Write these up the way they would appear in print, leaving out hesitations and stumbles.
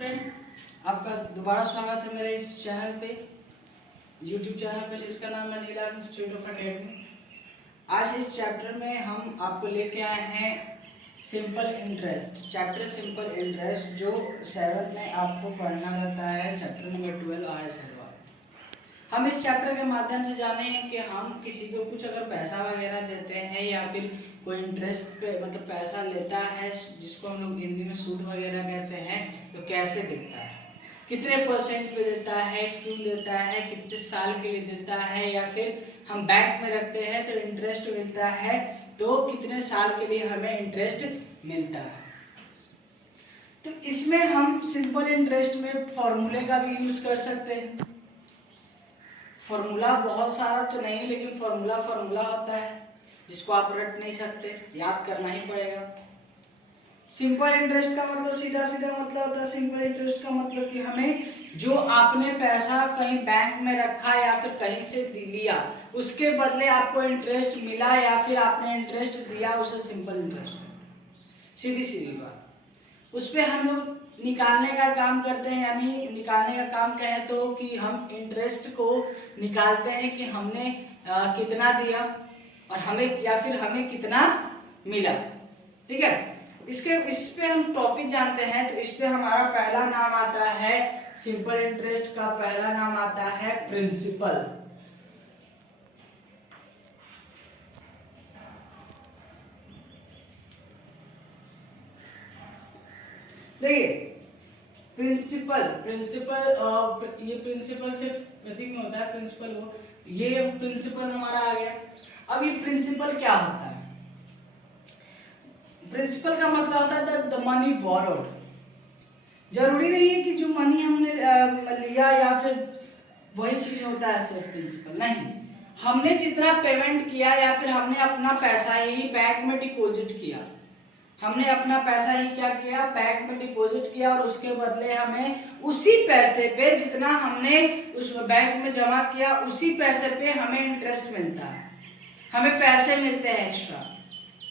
Friend, आपका दोबारा स्वागत है मेरे इस चैनल पे, यूट्यूब चैनल पे जिसका नाम है नीला इंस्टीट्यूट ऑफ अकेडमी। आज इस चैप्टर में हम आपको लेके आए हैं simple interest, chapter simple interest, जो 7 में आपको पढ़ना रहता है, चैप्टर नंबर 12 आया सर्वाइव। हम इस चैप्टर के माध्यम से जाने हैं कि हम किसी को कुछ अगर पैसा वगैरह देते हैं या फिर कोई इंटरेस्ट पे मतलब पैसा लेता है, जिसको हम लोग हिंदी में सूद वगैरह कहते हैं, तो कैसे देता है, कितने परसेंट पे देता है, क्यों देता है, कितने साल के लिए देता है, या फिर हम बैंक में रखते हैं तो इंटरेस्ट मिलता है, तो कितने साल के लिए हमें इंटरेस्ट मिलता है। तो इसमें हम सिंपल इंटरेस्ट में फॉर्मूले का भी यूज कर सकते हैं। फॉर्मूला बहुत सारा तो नहीं, लेकिन फॉर्मूला होता है जिसको आप रट नहीं सकते, याद करना ही पड़ेगा। सिंपल इंटरेस्ट का मतलब सीधा मतलब होता है, सिंपल इंटरेस्ट का मतलब कि हमें जो आपने पैसा कहीं बैंक में रखा या फिर कहीं से लिया, उसके बदले आपको इंटरेस्ट मिला या फिर आपने इंटरेस्ट दिया, उसे सिंपल इंटरेस्ट है। सीधी बात। उस पे हम लोग निकालने का काम करते हैं, यानी निकालने का काम कहें तो कि हम इंटरेस्ट को निकालते हैं कि हमने कितना दिया और हमें या फिर हमें कितना मिला। ठीक है, इस पे हम टॉपिक जानते हैं। तो इस पे हमारा पहला नाम आता है, सिंपल इंटरेस्ट का पहला नाम आता है प्रिंसिपल। देखिए, प्रिंसिपल ये प्रिंसिपल सिर्फ नथिंग में होता है, प्रिंसिपल वो ये प्रिंसिपल हमारा आ गया। अब ये प्रिंसिपल क्या होता है? प्रिंसिपल का मतलब होता है द मनी बोरोड। जरूरी नहीं है कि जो मनी हमने लिया या फिर वही चीज होता है सिर्फ प्रिंसिपल, नहीं। हमने जितना पेमेंट किया या फिर हमने अपना पैसा ही बैंक में डिपॉजिट किया, हमने अपना पैसा ही क्या किया, बैंक में डिपॉजिट किया, और उसके बदले हमें उसी पैसे पे जितना हमने उस बैंक में जमा किया, उसी पैसे पे हमें इंटरेस्ट मिलता है, हमें पैसे मिलते हैं एक्स्ट्रा।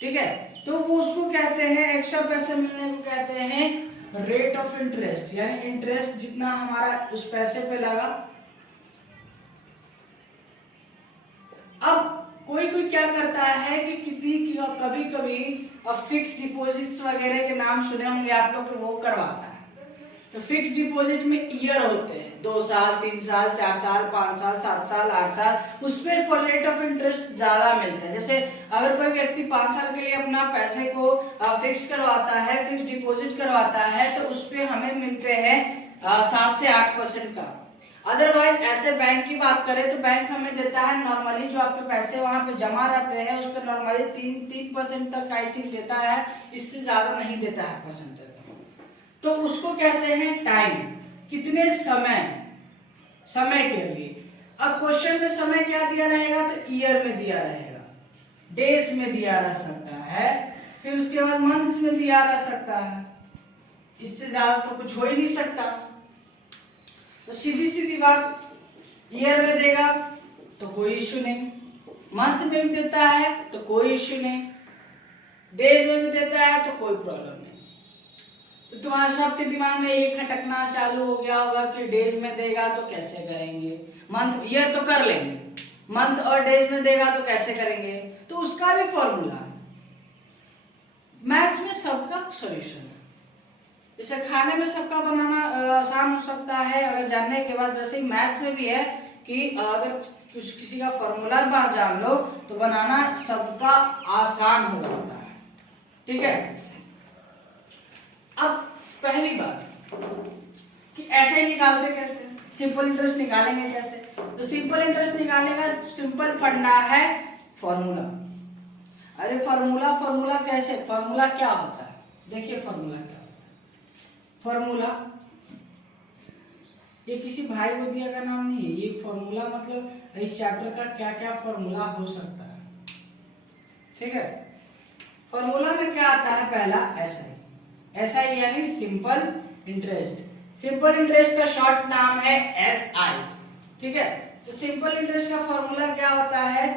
ठीक है, तो वो उसको कहते हैं, एक्स्ट्रा पैसे मिलने को कहते हैं रेट ऑफ इंटरेस्ट, यानी इंटरेस्ट जितना हमारा उस पैसे पे लगा। अब कोई क्या करता है कि कभी फिक्स डिपॉजिट्स वगैरह के नाम सुने होंगे आप लोग, वो करवाता है। तो फिक्स डिपॉजिट में ईयर होते हैं, 2 साल, 3 साल, 4 साल, 5 साल, 7 साल, 8 साल, उसपे रेट ऑफ इंटरेस्ट ज्यादा मिलता है। जैसे अगर कोई व्यक्ति 5 साल के लिए अपना पैसे को फिक्स करवाता है, फिक्स डिपॉजिट करवाता है, तो उसपे हमें मिलते हैं 7 से 8% का। अदरवाइज ऐसे बैंक की बात करें तो बैंक हमें देता है नॉर्मली, जो आपके पैसे वहां पे जमा रहते हैं उस पर नॉर्मली 3% तक आई थिंक देता है, इससे ज्यादा नहीं देता है परसेंटेज। तो उसको कहते हैं टाइम, कितने समय के लिए। अब क्वेश्चन में समय क्या दिया रहेगा, तो ईयर में दिया रहेगा, डेज में दिया रह सकता है, फिर उसके बाद मंथ्स में दिया रह सकता है, इससे ज्यादा तो कुछ हो ही नहीं सकता। तो सीधी बात, ईयर में देगा तो कोई इश्यू नहीं, मंथ में भी देता है तो कोई इश्यू नहीं, डेज में भी देता है तो कोई प्रॉब्लम नहीं। तो तुम्हारे सबके दिमाग में ये खटकना चालू हो गया होगा कि डेज में देगा तो कैसे करेंगे, मंथ ईयर तो कर लेंगे, मंथ और डेज में देगा तो कैसे करेंगे। तो उसका भी फॉर्मूला है, मैथ्स में सबका सॉल्यूशन है। जैसे खाने में सबका बनाना आसान हो सकता है अगर जानने के बाद, वैसे ही मैथ्स में भी है कि अगर किसी का फॉर्मूला जान लो तो बनाना सबका आसान हो जाता है। ठीक है, अब पहली बात कि ऐसे ही निकालते कैसे, सिंपल इंटरेस्ट निकालेंगे कैसे। तो सिंपल इंटरेस्ट निकालने का सिंपल फंडा है फॉर्मूला। अरे फॉर्मूला कैसे, फॉर्मूला क्या होता है? देखिए फॉर्मूला क्या, फॉर्मूला ये किसी भाई को दिया का नाम नहीं है, ये फॉर्मूला मतलब इस चैप्टर का क्या क्या फॉर्मूला हो सकता है। ठीक है, फॉर्मूला में क्या आता है, पहला एसआई यानी सिंपल इंटरेस्ट। सिंपल इंटरेस्ट का शॉर्ट नाम है एसआई। ठीक है, तो सिंपल इंटरेस्ट का फॉर्मूला क्या होता है,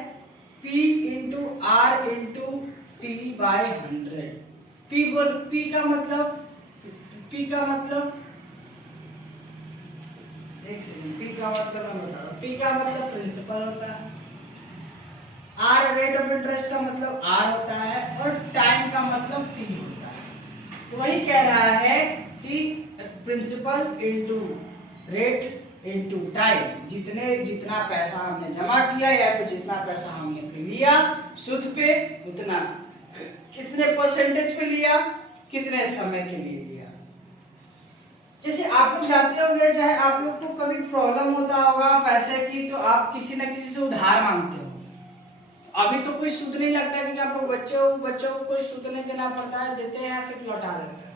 P into R into T by 100। P का मतलब एक सेकंड, पी का मतलब मैं बता दूं। पी का मतलब प्रिंसिपल होता है, आर रेट ऑफ इंटरेस्ट का मतलब आर होता है, और टाइम का मतलब पी होता है। तो वही कह रहा है कि principal into rate into time, जितना पैसा हमने जमा किया या फिर जितना पैसा हमने लिया सूद पे, उतना कितने परसेंटेज पे लिया, कितने समय के लिए लिया। जैसे आप लोग जानते होंगे, चाहे आप लोग को कभी प्रॉब्लम होता होगा पैसे की, तो आप किसी न किसी से उधार मांगते हो। अभी तो कोई सूद नहीं लगता है, क्योंकि आप लोग बच्चों को कोई सूद नहीं देना पड़ता है, देते हैं फिर लौटा देते हैं।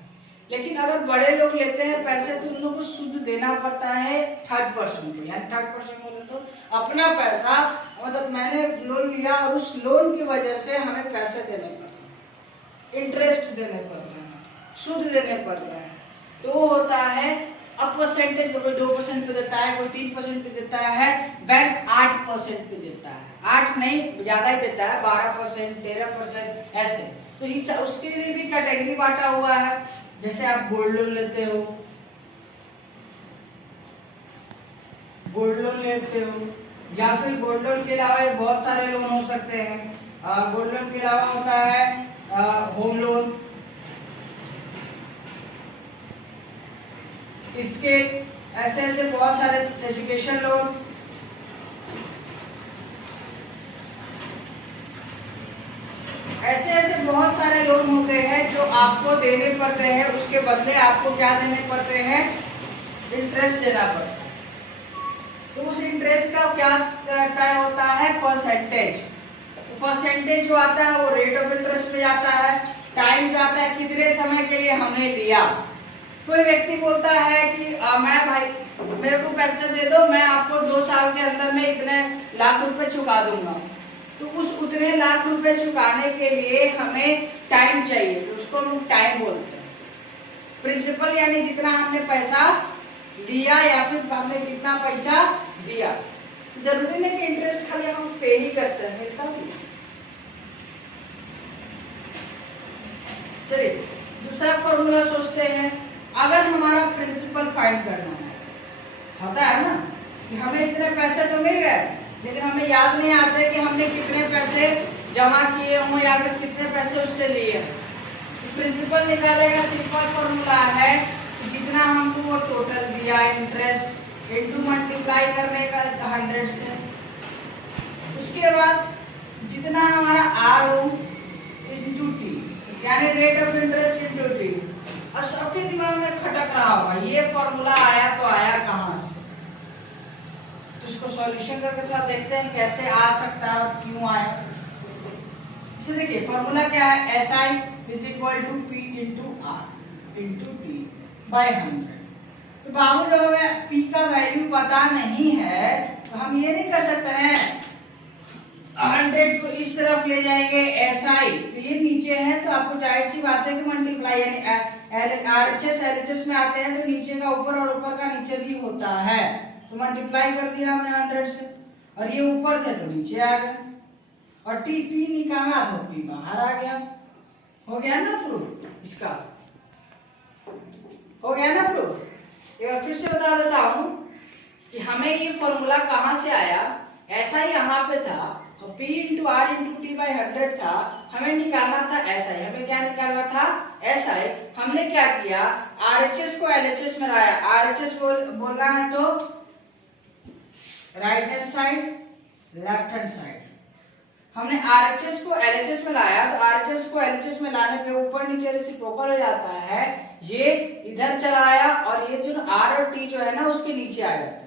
लेकिन अगर बड़े लोग लेते हैं पैसे तो उन लोगों को सूद देना पड़ता है 3% को, यानी 3% बोले तो अपना पैसा, मतलब मैंने लोन लिया और उस लोन की वजह से हमें पैसे देने पड़ते हैं, इंटरेस्ट देने पड़ते हैं, सूद देने पड़ते हैं। तो होता है अब परसेंटेज, कोई 2% पे देता है, कोई 3% पे देता है, बैंक 8% पे देता है, 8 नहीं ज्यादा ही देता है, 12%, 13% ऐसे। तो उसके लिए भी कैटेगरी बांटा हुआ है। जैसे आप गोल्ड लोन लेते हो, या फिर गोल्ड लोन के अलावा बहुत सारे लोन हो सकते हैं। गोल्ड लोन के अलावा होता है होम लोन, इसके ऐसे बहुत सारे एजुकेशन लोन, ऐसे बहुत सारे लोन होते हैं जो आपको देने पड़ते हैं, उसके बदले आपको क्या देने पड़ते हैं, इंटरेस्ट देना पड़ता है। तो उस इंटरेस्ट का क्या तय होता है, परसेंटेज। तो परसेंटेज जो आता है वो रेट ऑफ इंटरेस्ट पे जाता है, टाइम का आता है कितने समय के लिए हमने लिया। कोई व्यक्ति बोलता है कि मैं भाई मेरे को पैसा दे दो, मैं आपको 2 साल के अंदर में इतने लाख रुपए चुका दूंगा। तो उस उतने लाख रुपए चुकाने के लिए हमें टाइम चाहिए, तो उसको हम टाइम बोलते हैं। प्रिंसिपल यानी जितना हमने पैसा लिया या फिर हमने जितना पैसा दिया। जरूरी नहीं कि इंटरेस्ट खाली हम पे ही करते हैं, मिलता भी। चलिए दूसरा फॉर्मूला सोचते हैं। अगर हमारा प्रिंसिपल फाइंड करना है, होता है ना कि हमें इतने पैसे तो मिल गए, लेकिन हमें याद नहीं आता कि हमने कितने पैसे जमा किए हों या फिर कितने पैसे उससे लिए। तो प्रिंसिपल निकालेगा, सिंपल फॉर्मूला है कि जितना हमको वो टोटल दिया इंटरेस्ट इनटू मल्टीप्लाई करने का 100 से, उसके बाद जितना हमारा आर हो इनटू टी, यानी rate of interest into T. और सबके दिमाग में खटक रहा होगा ये फॉर्मूला आया तो आया कहां से, तो इसको सॉल्यूशन करके थोड़ा देखते हैं कैसे आ सकता है और क्यों आया। इसे देखिए फॉर्मूला क्या है, S I is equal to P into R into T by 100। तो बाबू जब हमें पी का वैल्यू पता नहीं है तो हम ये नहीं कर सकते हैं 100 को इस तरफ ले जाएंगे SI, तो ये नीचे है तो आपको जाहिर सी बात है कि मल्टीप्लाई यानी RHS LHS में आते हैं तो नीचे का ऊपर और ऊपर का नीचे भी होता है, तो मल्टीप्लाई कर दिया हमने 100 से, और ये ऊपर थे तो नीचे आ गए, और TP निकाला तो P बाहर आ गया। हो गया ना प्रूफ, इसका हो गया ना प्रूफ। एक बार फिर से बता देता हूं कि हमें ये फॉर्मूला कहां से आया। ऐसा ही यहाँ पे था, P into R into T by 100 था, हमें निकालना था SI। हमें क्या निकालना था, SI। हमने क्या किया, RHS को LHS में लाया। RHS बोलना है तो right hand side left hand side. हमने RHS को LHS में लाया, तो RHS को LHS में लाने पे ऊपर नीचे रेसिप्रोकल हो जाता है, ये इधर चला आया और ये जो R और T जो है ना उसके नीचे आ जाता है।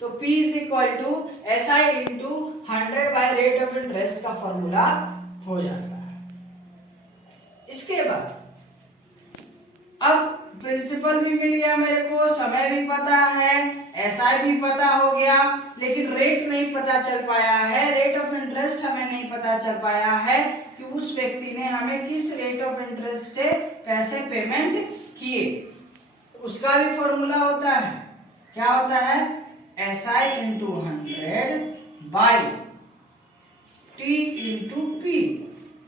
तो P is equal to SI into 100 by rate of interest का फॉर्मूला हो जाता है। इसके बाद अब प्रिंसिपल भी मिल गया मेरे को, समय भी पता है, SI भी पता हो गया, लेकिन रेट नहीं पता चल पाया है, रेट ऑफ इंटरेस्ट हमें नहीं पता चल पाया है कि उस व्यक्ति ने हमें किस रेट ऑफ इंटरेस्ट से पैसे पेमेंट किए। उसका भी फॉर्मूला होता है, क्या होता है, SI into 100 by T into P,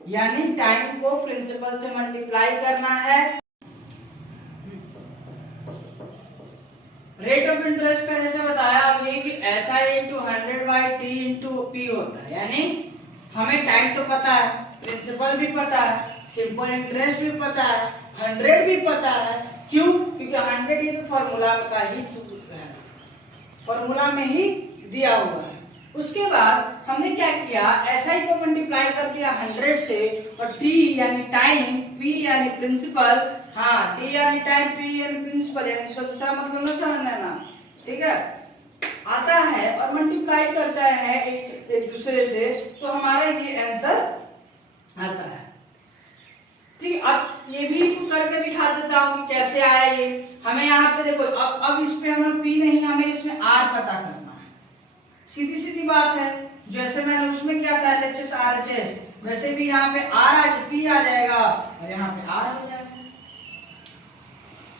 यानी टाइम को प्रिंसिपल से मल्टीप्लाई करना है। रेट ऑफ इंटरेस्ट का जैसे बताया अभी कि SI into 100/T into P होता है, यानी हमें टाइम तो पता है, प्रिंसिपल भी पता है, सिंपल इंटरेस्ट भी पता है, 100 भी पता है। क्यों? क्योंकि 100 ये तो फॉर्मूला का ही फॉर्मूला में ही दिया हुआ है। उसके बाद हमने क्या किया, SI को मल्टीप्लाई कर दिया 100 से, और T यानी टाइम, P यानी प्रिंसिपल, हाँ T यानी टाइम, P यानी प्रिंसिपल, यानी इसका दूसरा मतलब न समझना ना, ठीक है, आता है और मल्टीप्लाई करता है एक दूसरे से, तो हमारा ये आंसर आता है। ठीक, अब ये भी करके दिखा देता हूं कि कैसे आया ये। हमें यहाँ पे देखो, अब इस पे हमें P नहीं, हमें इसमें R पता करना है। सीधी सीधी बात है, जैसे मैंने उसमें क्या था LHS RHS, वैसे भी यहाँ पे P आ जाएगा और यहाँ पे R हो जाएगा।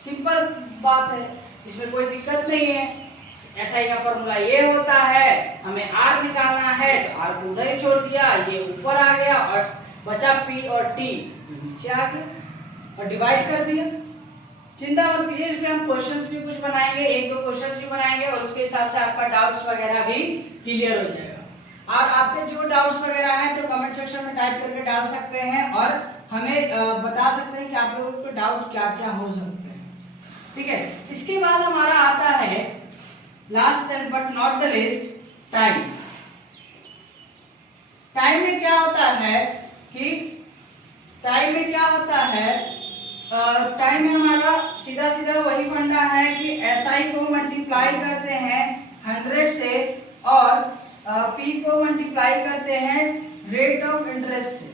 सिंपल बात है, इसमें कोई दिक्कत नहीं है। SI का फॉर्मूला ये होता है, हमें R निकालना है तो R को उधर ही छोड़ दिया, ये ऊपर आ गया और बचा P और T नीचे आ गया और डिवाइड कर दिया। चिंता मत कीजिए, इसमें हम क्वेश्चंस भी कुछ बनाएंगे, एक दो क्वेश्चंस भी बनाएंगे और उसके हिसाब से आपका डाउट्स वगैरह भी क्लियर हो जाएगा। और आपके जो डाउट्स वगैरह हैं तो कमेंट सेक्शन में टाइप करके डाल सकते हैं और हमें बता सकते हैं कि आप लोगों को डाउट क्या क्या हो सकते हैं। ठीक है, इसके बाद हमारा आता है last and but not the least, time. Time में क्या होता है कि टाइम में क्या होता है, टाइम में हमारा सीधा सीधा वही फंडा है कि SI को मल्टीप्लाई करते हैं 100 से और P को मल्टीप्लाई करते हैं रेट ऑफ इंटरेस्ट से।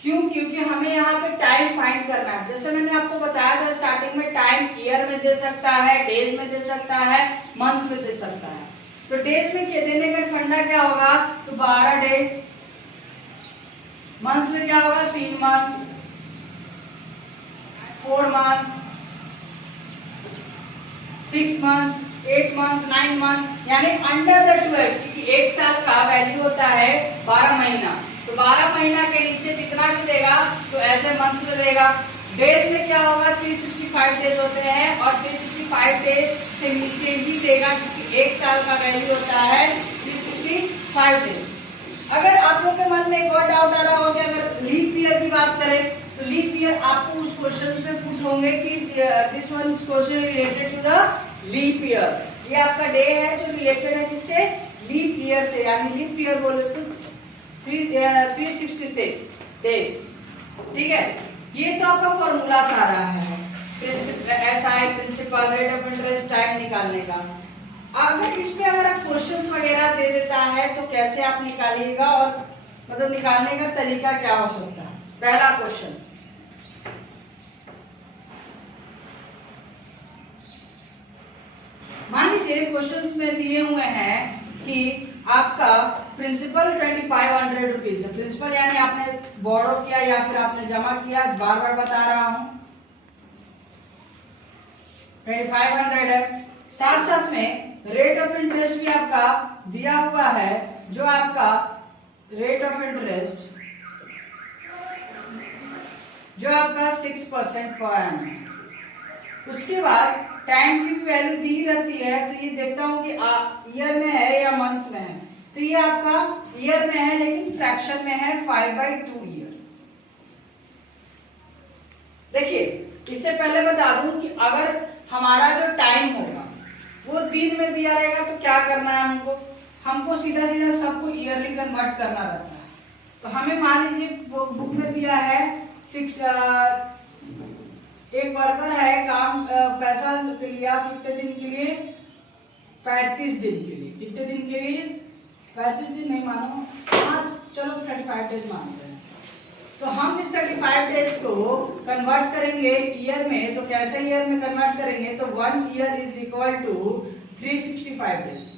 क्यों? क्योंकि हमें यहाँ पे टाइम फाइंड करना है। जैसे मैंने आपको बताया था स्टार्टिंग में, टाइम ईयर में दे सकता है, डेज में दे सकता है, मंथ्स में दे सकता है। तो डेज में देने का फंडा क्या होगा, तो 12 डे, मंथ्स में क्या होगा 3 month, 4 month, 6 month, 8 month, 9 month, यानी अंडर द 12, क्योंकि एक साल का वैल्यू होता है 12 महीना, तो 12 महीना के नीचे जितना भी देगा तो ऐसे मंथ्स में देगा। डेज में क्या होगा, 365 डेज होते हैं और 365 डेज से नीचे ही देगा, क्योंकि एक साल का वैल्यू होता है 365 डेज। अगर आप लोगों के मन में एक और डाउट आ रहा हो कि अगर लीप ईयर की बात करें तो लीप ईयर आपको उस क्वेश्चन में पूछ होंगे कि this one question related to the leap year, ये आपका डे है जो रिलेटेड है किससे, लीप ईयर से, यानी लीप ईयर बोले तो 366 डेज। ठीक है, ये तो आपका फॉर्मूला सारा है SI, principal, rate of interest, time निकालने का। अगर इसमें अगर आप क्वेश्चंस वगैरह दे देता है तो कैसे आप निकालिएगा और मतलब निकालने का तरीका क्या हो सकता है। पहला क्वेश्चन, मान लीजिए क्वेश्चंस में दिए हुए हैं कि आपका प्रिंसिपल 2500 रुपीज है। प्रिंसिपल यानी आपने बोरो किया या फिर आपने जमा किया, बार बार बता रहा हूं, 2500 है। साथ साथ में रेट ऑफ इंटरेस्ट भी आपका दिया हुआ है, जो आपका रेट ऑफ इंटरेस्ट जो आपका 6% पर एनम है। उसके बाद टाइम की भी वैल्यू दी रहती है, तो ये देखता हूं कि ईयर में है या मंथ्स में है, तो ये आपका ईयर में है लेकिन फ्रैक्शन में है 5/2 ईयर। देखिए, इससे पहले बता दूं कि अगर हमारा जो टाइम होगा वो दिन में दिया रहेगा तो क्या करना है, हमको सीधा सीधा सबको ईयरली कन्वर्ट करना रहता है। तो हमें मान लीजिए बुक में दिया है 6, एक वर्कर है, काम पैसा लिया कितने दिन के लिए, 35 दिन के लिए। कितने दिन के लिए, 35 दिन नहीं मानो, हाँ चलो 35 डेज मानते हैं। तो हम इस 35 डेज को कन्वर्ट करेंगे ईयर में, तो कैसे ईयर में कन्वर्ट करेंगे, तो 1 year is equal to 365 days.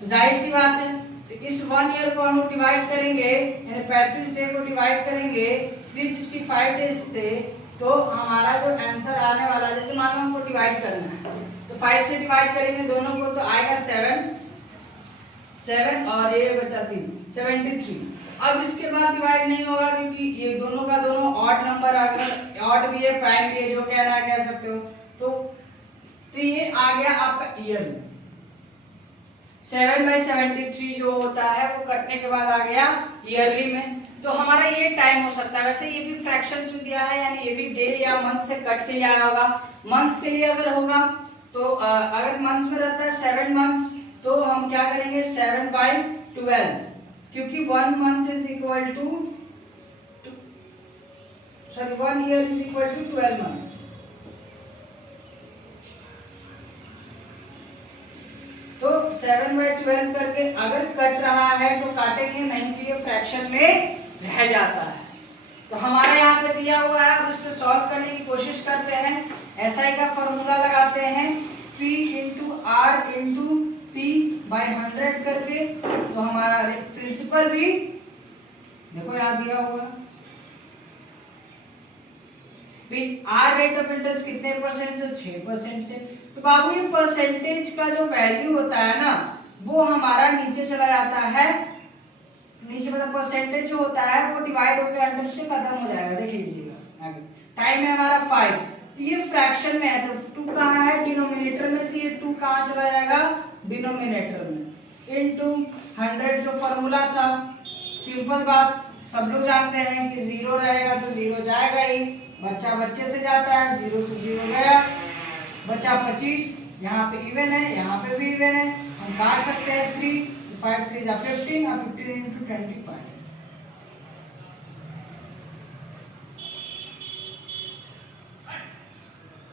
तो जाहिर सी बात है, तो इस 1 ईयर को हम डिवाइड करेंगे, यानी 35 डे को डिवाइड करेंगे 365 डेज से, तो हमारा जो आंसर आने वाला, जैसे मान लो हमको डिवाइड करना है, तो 5 से डिवाइड करेंगे दोनों को, तो आएगा 7 और ये बचा 3, 73। अब इसके बाद डिवाइड नहीं होगा क्योंकि ये दोनों का दोनों ऑड नंबर, अगर ऑड भी है प्राइम भी है, जो कहना कह सकते हो, तो तो ये आ गया आपका ईयर में। 7/73 जो होता है वो कटने के बाद आ गया ईयरली में। तो हमारा ये टाइम हो सकता है। वैसे ये भी फ्रैक्शंस में दिया है, यानी ये भी डे या मंथ से कट के आया होगा। मंथ्स के लिए अगर होगा तो अगर मंथ्स में रहता है 7 मंथ्स, तो हम क्या करेंगे 7/12, क्योंकि 1 month is equal to 1 year is equal to 12 months. तो 7/12 करके अगर कट रहा है तो काटेंगे, नहीं तो ये फ्रैक्शन में रह जाता है। तो हमारे यहाँ पे दिया हुआ है, अब इस पे सॉल्व करने की कोशिश करते हैं। SI का फॉर्मूला लगाते हैं P into R into P/100 करके। तो हमारा प्रिंसिपल भी देखो यहाँ दिया हुआ आर रेट ऑफ इंटरेस्ट कितने परसेंट से, 6% से। तो बाबू ये परसेंटेज का जो वैल्यू होता है ना, वो हमारा नीचे चला जाता है। नीचे मतलब परसेंटेज जो होता है वो डिवाइड होकर अंडर से खत्म हो जाएगा। देख लीजिएगा आगे। टाइम है हमारा 5, तो ये फ्रैक्शन में है, तो 2 कहाँ है डिनोमिनेटर में, तो ये 2 कहाँ चला जाएगा डिनोमिनेटर में। इनटू 100 जो फॉर्मूला था, सिंपल बात सब लोग जानते हैं कि 0 रहेगा तो 0 जाएगा ही, बच्चा बच्चे से जाता है, 0 से 0 गया, बचा 25। यहाँ पे इवन है, यहाँ पे भी इवन है, हम काट सकते हैं 3, 5 3 जा 15 और 15 इंटू 25।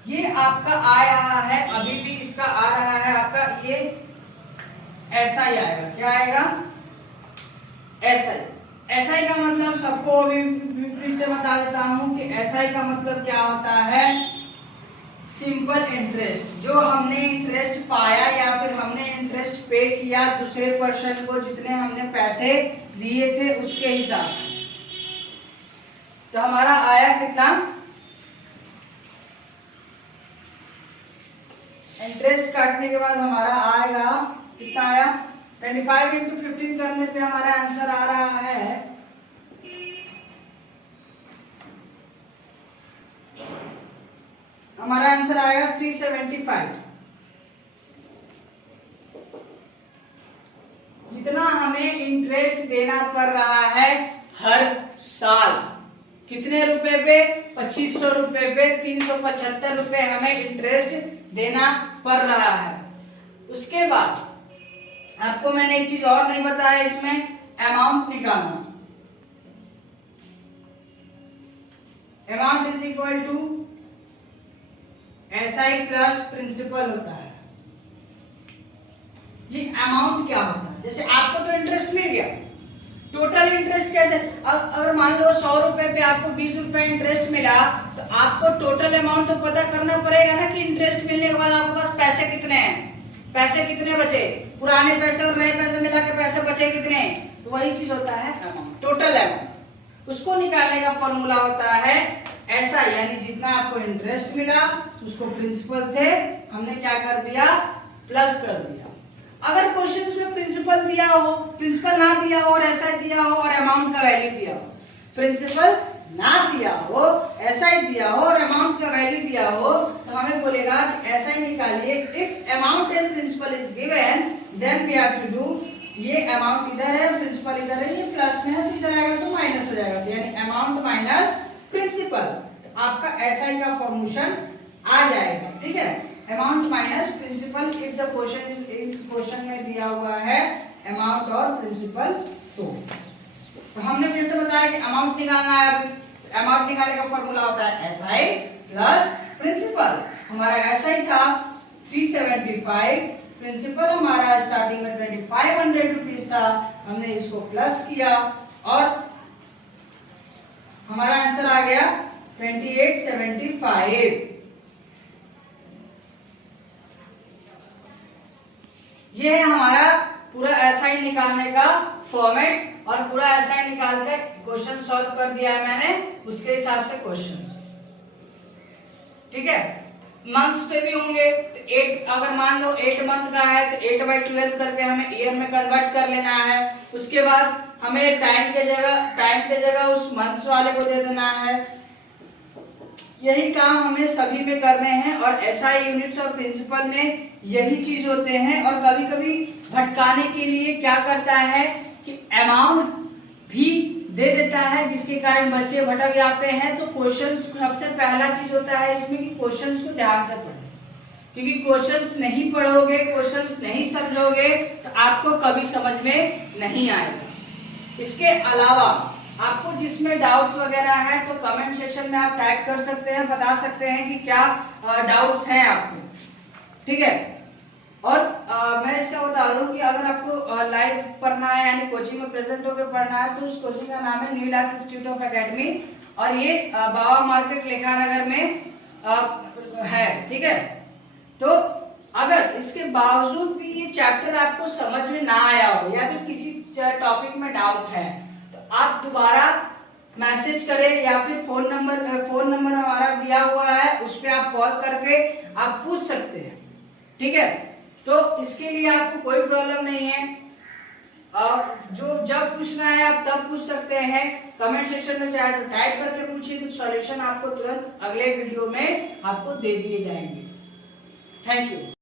ये आपका आ रहा है, अभी भी इसका आ रहा है आपका, ये ऐसा ही आएगा। क्या आएगा ऐसा ही। SI का मतलब सबको अभी फिर से बता देता हूं कि SI का मतलब क्या होता है, सिंपल इंटरेस्ट। जो हमने इंटरेस्ट पाया या फिर हमने इंटरेस्ट पे किया दूसरे पर्सन को, जितने हमने पैसे दिए थे उसके हिसाब से। तो हमारा आया कितना, इंटरेस्ट काटने के बाद हमारा आएगा कितना आया, 25 इंटू 15 करने पे हमारा आंसर आ रहा है हमारा आंसर आएगा 375। इतना हमें इंटरेस्ट देना पड़ रहा है हर साल। कितने रुपए पे, 2500 रुपए पे 375 रुपए हमें इंटरेस्ट देना पड़ रहा है। उसके बाद आपको मैंने एक चीज और नहीं बताया, इसमें अमाउंट निकालना। Amount is equal to SI plus principal होता है। ये अमाउंट क्या होता है, जैसे आपको तो इंटरेस्ट मिल गया, टोटल इंटरेस्ट कैसे, अगर मान लो 100 रुपए पे आपको 20 रुपए इंटरेस्ट मिला, तो आपको टोटल अमाउंट तो पता करना पड़ेगा ना कि इंटरेस्ट मिलने के बाद आपके पास पैसे कितने हैं, पैसे कितने बचे, पुराने पैसे और नए पैसे मिला के पैसे बचे कितने। तो वही चीज होता है अमाउंट, टोटल अमाउंट। उसको निकालने का फॉर्मूला होता है ऐसा, यानी जितना आपको इंटरेस्ट मिला उसको प्रिंसिपल से हमने क्या कर दिया, प्लस कर दिया। अगर क्वेश्चंस में प्रिंसिपल दिया हो, प्रिंसिपल ना दिया हो और ऐसा दिया हो और अमाउंट का वैल्यू दिया हो, प्रिंसिपल ना दिया हो, ऐसा ही दिया हो और अमाउंट का वैल्यू दिया हो, तो हमें बोलेगा कि ऐसा ही निकालिए। If amount and principal is given then we have to do, ये अमाउंट इधर है प्रिंसिपल इधर है, ये प्लस में है तो इधर आएगा तो माइनस हो जाएगा, तो यानी अमाउंट माइनस प्रिंसिपल। तो आपका SI का फॉर्मूशन आ जाएगा, ठीक है, amount minus principal. If the question is, question में दिया हुआ है अमाउंट और प्रिंसिपल, तो हमने जैसे बताया कि अमाउंट निकालना है, अमाउंट निकालने का फॉर्मूला होता है SI प्लस प्रिंसिपल। हमारा SI था 375, प्रिंसिपल हमारा स्टार्टिंग में 2500 रुपीज था, हमने इसको प्लस किया और हमारा आंसर आ गया 2875। ये है हमारा पूरा SI निकालने का फॉर्मेट, और पूरा SI निकाल के क्वेश्चन सॉल्व कर दिया है मैंने, उसके हिसाब से क्वेश्चन, ठीक है। मंथ्स पे भी होंगे, तो 8, अगर मान लो 8 मंथ का है तो 8/12 करके हमें ईयर में कन्वर्ट कर लेना है। उसके बाद हमें टाइम के जगह उस मंथ्स वाले को दे देना है, यही काम हमें सभी में करने हैं और एसआई यूनिट्स और प्रिंसिपल में यही चीज होते हैं। और कभी कभी भटकाने के लिए क्या करता है कि अमाउंट भी दे देता है, जिसके कारण बच्चे भटक जाते हैं। तो क्वेश्चंस सबसे पहला चीज होता है इसमें कि क्वेश्चंस को ध्यान से पढ़ें, क्योंकि क्वेश्चंस नहीं पढ़ोगे, क्वेश्चंस नहीं समझोगे तो आपको कभी समझ में नहीं आएगा। इसके अलावा आपको जिसमें डाउट्स वगैरह है तो कमेंट सेक्शन में आप टाइप कर सकते हैं, बता सकते हैं कि क्या डाउट्स हैं आपको, ठीक है। और मैं इसका बता दूं कि अगर आपको लाइव पढ़ना है यानी कोचिंग में प्रेजेंट होकर पढ़ना है तो उस कोचिंग का नाम है new life institute of academy और ये बाबा मार्केट लेखानगर में है, ठीक है। तो अगर इसके बावजूद भी ये चैप्टर आपको समझ में ना आया हो या फिर किसी टॉपिक में डाउट है तो आप दोबारा मैसेज करें या फिर फोन नंबर हमारा दिया हुआ है उस पर आप कॉल करके आप पूछ सकते हैं, ठीक है। तो इसके लिए आपको कोई प्रॉब्लम नहीं है, जो जब पूछना है आप तब पूछ सकते हैं। कमेंट सेक्शन में चाहे तो टाइप करके पूछिए, तो सॉल्यूशन आपको तुरंत अगले वीडियो में आपको दे दिए जाएंगे। Thank you.